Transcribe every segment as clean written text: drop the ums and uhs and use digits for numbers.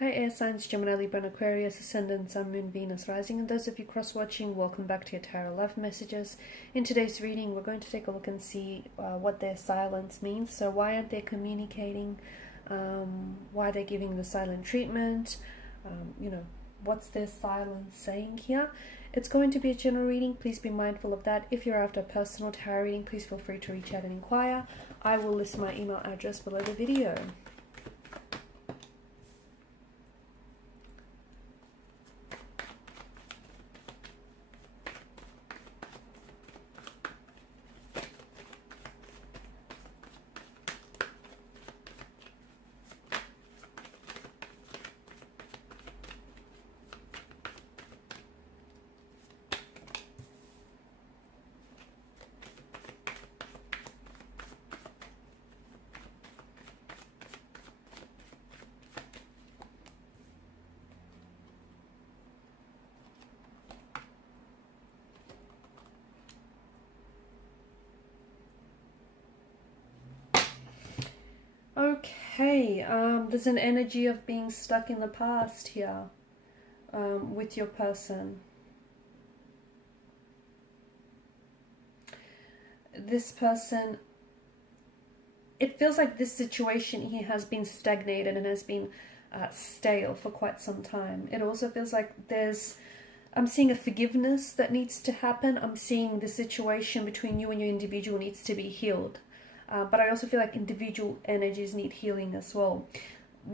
Hi air signs, Gemini, Libra and Aquarius, Ascendant, Sun, Moon, Venus, Rising, and those of you cross-watching, welcome back to your Tarot Love Messages. In today's reading, we're going to take a look and see what their silence means. So why aren't they communicating? Why they're giving the silent treatment? What's their silence saying here? It's going to be a general reading. Please be mindful of that. If you're after a personal tarot reading, please feel free to reach out and inquire. I will list my email address below the video. Okay, there's an energy of being stuck in the past here with your person. This person, it feels like this situation here has been stagnated and has been stale for quite some time. It also feels like I'm seeing a forgiveness that needs to happen. I'm seeing the situation between you and your individual needs to be healed. But I also feel like individual energies need healing as well.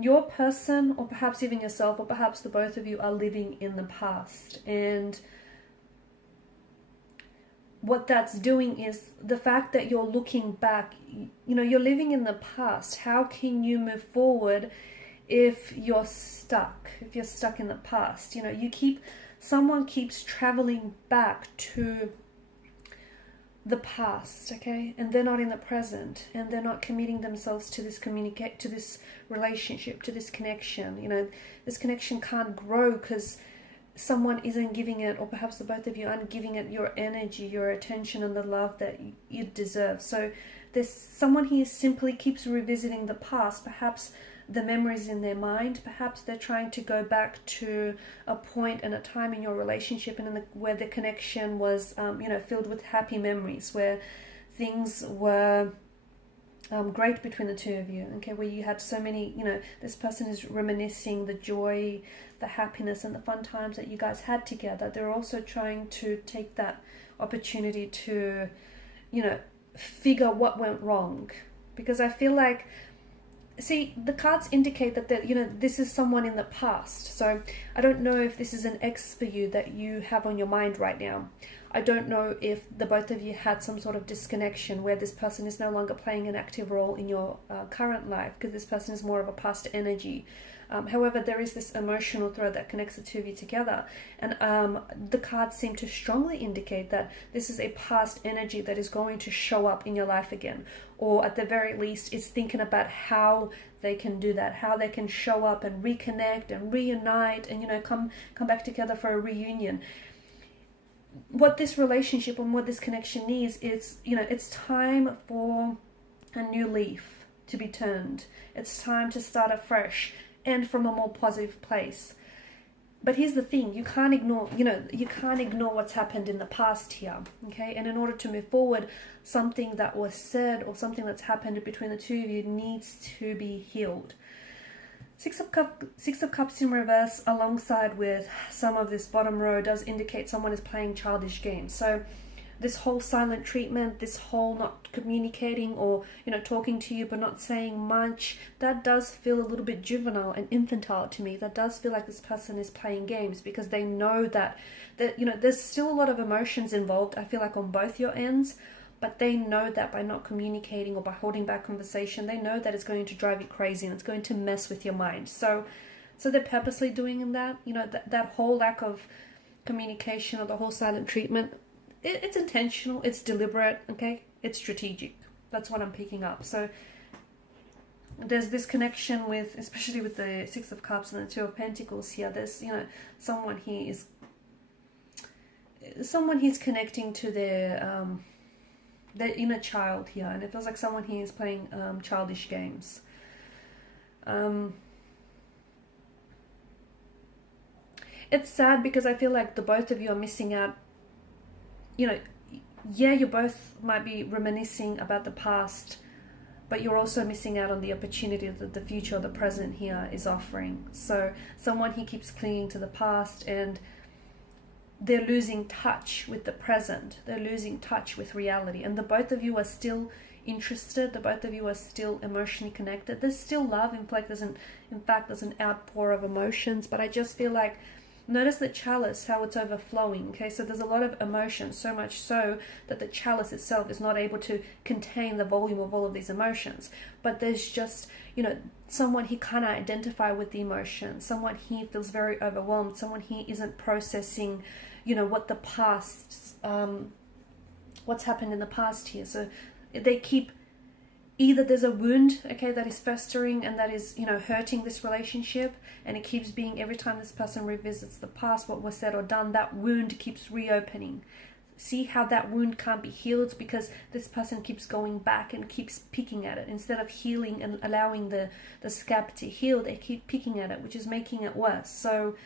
Your person, or perhaps even yourself, or perhaps the both of you, are living in the past. And what that's doing is the fact that you're looking back, you're living in the past. How can you move forward if you're stuck? If you're stuck in the past, someone keeps traveling back to the past, okay, and they're not in the present, and they're not committing themselves to this relationship, to this connection. This connection can't grow because someone isn't giving it, or perhaps the both of you aren't giving it your energy, your attention, and the love that you deserve. So there's someone here simply keeps revisiting the past, perhaps the memories in their mind. Perhaps they're trying to go back to a point and a time in your relationship and where the connection was, filled with happy memories, where things were great between the two of you. Okay, where you had so many, this person is reminiscing the joy, the happiness, and the fun times that you guys had together. They're also trying to take that opportunity to, figure what went wrong, because I feel like, see, the cards indicate that this is someone in the past. So I don't know if this is an ex for you that you have on your mind right now. I don't know if the both of you had some sort of disconnection where this person is no longer playing an active role in your current life, because this person is more of a past energy. However, there is this emotional thread that connects the two of you together. And the cards seem to strongly indicate that this is a past energy that is going to show up in your life again. Or at the very least, it's thinking about how they can do that, how they can show up and reconnect and reunite and, come back together for a reunion. What this relationship and what this connection needs is, it's time for a new leaf to be turned. It's time to start afresh and from a more positive place. But here's the thing, you can't ignore what's happened in the past here, okay? And in order to move forward, something that was said or something that's happened between the two of you needs to be healed. Six of Cups in reverse alongside with some of this bottom row does indicate someone is playing childish games. So this whole silent treatment, this whole not communicating or, talking to you but not saying much, that does feel a little bit juvenile and infantile to me. That does feel like this person is playing games because they know that there's still a lot of emotions involved, I feel like, on both your ends. But they know that by not communicating or by holding back conversation, they know that it's going to drive you crazy and it's going to mess with your mind. So they're purposely doing that. That whole lack of communication or the whole silent treatment, it's intentional, it's deliberate, okay? It's strategic. That's what I'm picking up. So there's this connection with, especially with the Six of Cups and the Two of Pentacles here, there's, someone he's connecting to their inner child here, and it feels like someone here is playing childish games. it's sad because I feel like the both of you are missing out. You know, yeah, you both might be reminiscing about the past, but you're also missing out on the opportunity that the future or the present here is offering. So someone here keeps clinging to the past, and they're losing touch with the present. They're losing touch with reality. And the both of you are still interested. The both of you are still emotionally connected. There's still love. In fact, there's an outpour of emotions. But I just feel like, notice the chalice, how it's overflowing. Okay, so there's a lot of emotion, so much so that the chalice itself is not able to contain the volume of all of these emotions. But there's just, you know, someone he can't identify with the emotion. Someone he feels very overwhelmed. Someone he isn't processing, you know, what the past, what's happened in the past here. So they keep, either there's a wound, okay, that is festering and that is, you know, hurting this relationship, and it keeps being, every time this person revisits the past, what was said or done, that wound keeps reopening. See how that wound can't be healed because this person keeps going back and keeps picking at it. Instead of healing and allowing the scab to heal, they keep picking at it, which is making it worse. So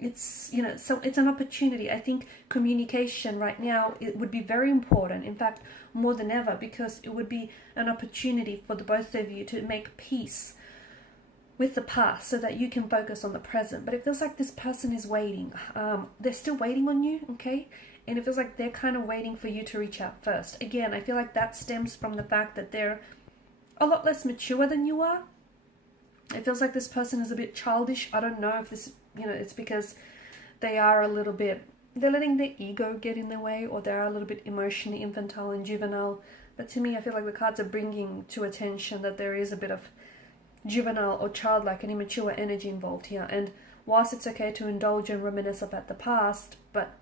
it's, you know, so it's an opportunity. I think communication right now, it would be very important, in fact more than ever, because it would be an opportunity for the both of you to make peace with the past so that you can focus on the present. But it feels like this person is waiting. They're still waiting on you, okay? And it feels like they're kind of waiting for you to reach out first. Again, I feel like that stems from the fact that they're a lot less mature than you are. It feels like this person is a bit childish. I don't know if this, you know, it's because they are a little bit, they're letting their ego get in their way, or they're a little bit emotionally infantile and juvenile. But to me, I feel like the cards are bringing to attention that there is a bit of juvenile or childlike and immature energy involved here. And whilst it's okay to indulge and reminisce about the past, but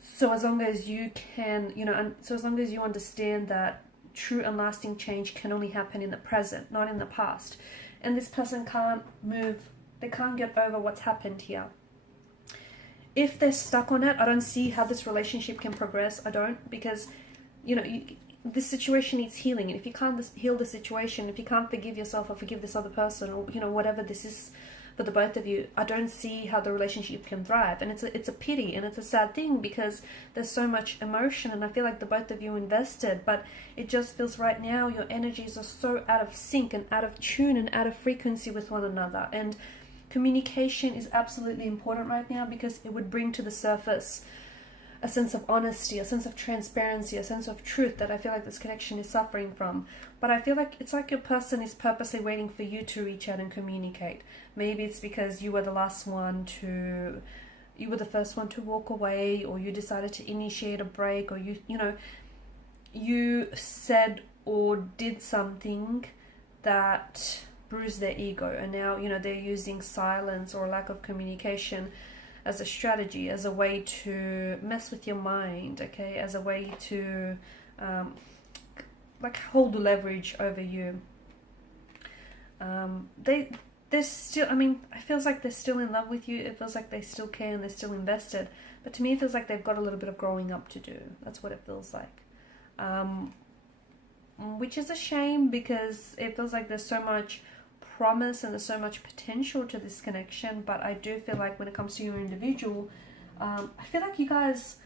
so as long as you can, you know, and so as long as you understand that true and lasting change can only happen in the present, not in the past. And this person can't move, they can't get over what's happened here. If they're stuck on it, I don't see how this relationship can progress. I don't, because, you know, this situation needs healing. And if you can't heal the situation, if you can't forgive yourself or forgive this other person, or, you know, whatever this is for the both of you, I don't see how the relationship can thrive. And it's a pity, and it's a sad thing, because there's so much emotion, and I feel like the both of you invested, but it just feels right now your energies are so out of sync and out of tune and out of frequency with one another. And communication is absolutely important right now, because it would bring to the surface a sense of honesty, a sense of transparency, a sense of truth that I feel like this connection is suffering from. But I feel like it's like your person is purposely waiting for you to reach out and communicate. Maybe it's because you were the first one to walk away, or you decided to initiate a break, or you said or did something that bruised their ego, and now, you know, they're using silence or lack of communication as a strategy, as a way to mess with your mind, okay, as a way to like hold leverage over you. They're still, I mean, it feels like they're still in love with you. It feels like they still care and they're still invested. But to me, it feels like they've got a little bit of growing up to do. That's what it feels like. Which is a shame, because it feels like there's so much promise and there's so much potential to this connection. But I do feel like when it comes to your individual, I feel like you guys,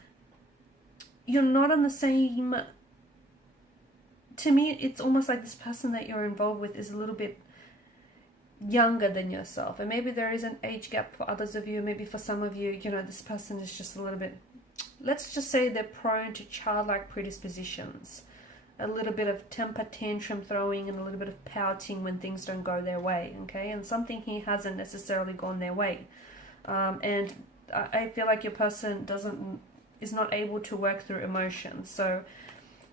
you're not on the same, to me, it's almost like this person that you're involved with is a little bit younger than yourself. And maybe there is an age gap for others of you. Maybe for some of you, you know, this person is just a little bit, let's just say they're prone to childlike predispositions. A little bit of temper tantrum throwing and a little bit of pouting when things don't go their way, okay? And something here hasn't necessarily gone their way. And I feel like your person is not able to work through emotions. So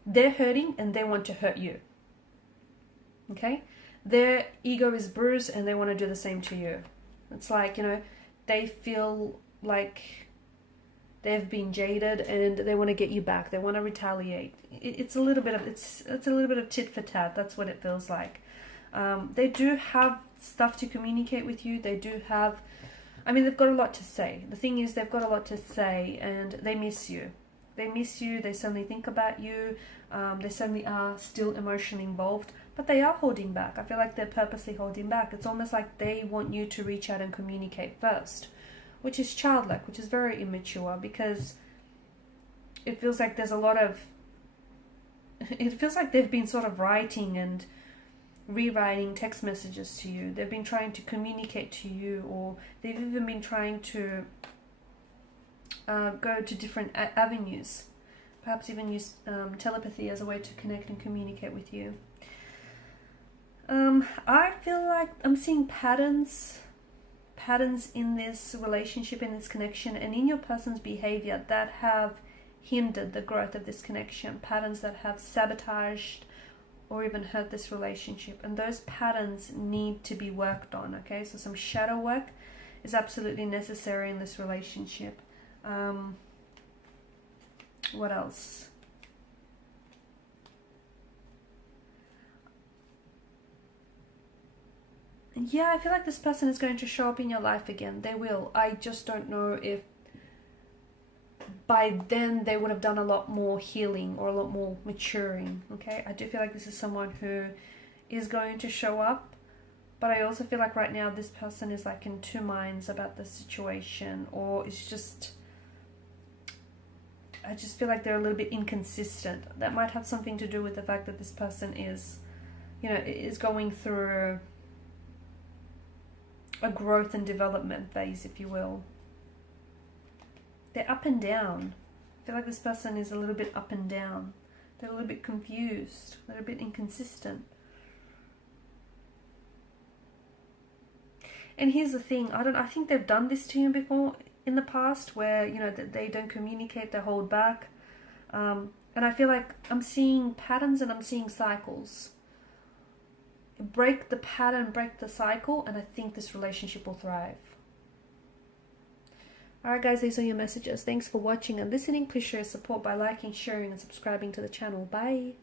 they're hurting and they want to hurt you, okay? Their ego is bruised and they want to do the same to you. It's like, you know, they feel like they've been jaded and they want to get you back. They want to retaliate. It's a little bit of it's a little bit of tit for tat. That's what it feels like. They do have stuff to communicate with you. They do have, I mean, they've got a lot to say. The thing is, they've got a lot to say, and they miss you. They miss you. They certainly think about you. They certainly are still emotionally involved, but they are holding back. I feel like they're purposely holding back. It's almost like they want you to reach out and communicate first. which is childlike, which is very immature, because it feels like there's a lot of, it feels like they've been sort of writing and rewriting text messages to you. They've been trying to communicate to you, or they've even been trying to go to different avenues, perhaps even use telepathy as a way to connect and communicate with you. I feel like I'm seeing patterns in this relationship, in this connection, and in your person's behavior that have hindered the growth of this connection, patterns that have sabotaged or even hurt this relationship, and those patterns need to be worked on. Okay, so some shadow work is absolutely necessary in this relationship. What else? Yeah, I feel like this person is going to show up in your life again. They will. I just don't know if by then they would have done a lot more healing or a lot more maturing. Okay, I do feel like this is someone who is going to show up, but I also feel like right now this person is like in two minds about the situation, or it's just, I just feel like they're a little bit inconsistent. That might have something to do with the fact that this person is, you know, is going through a growth and development phase, if you will. They're up and down. I feel like this person is a little bit up and down. They're a little bit confused. They're a bit inconsistent. And here's the thing. I think they've done this to you before in the past, where, you know, that they don't communicate, they hold back. And I feel like I'm seeing patterns and I'm seeing cycles. Break the pattern, break the cycle, and I think this relationship will thrive. Alright guys, these are your messages. Thanks for watching and listening. Please show your support by liking, sharing and subscribing to the channel. Bye.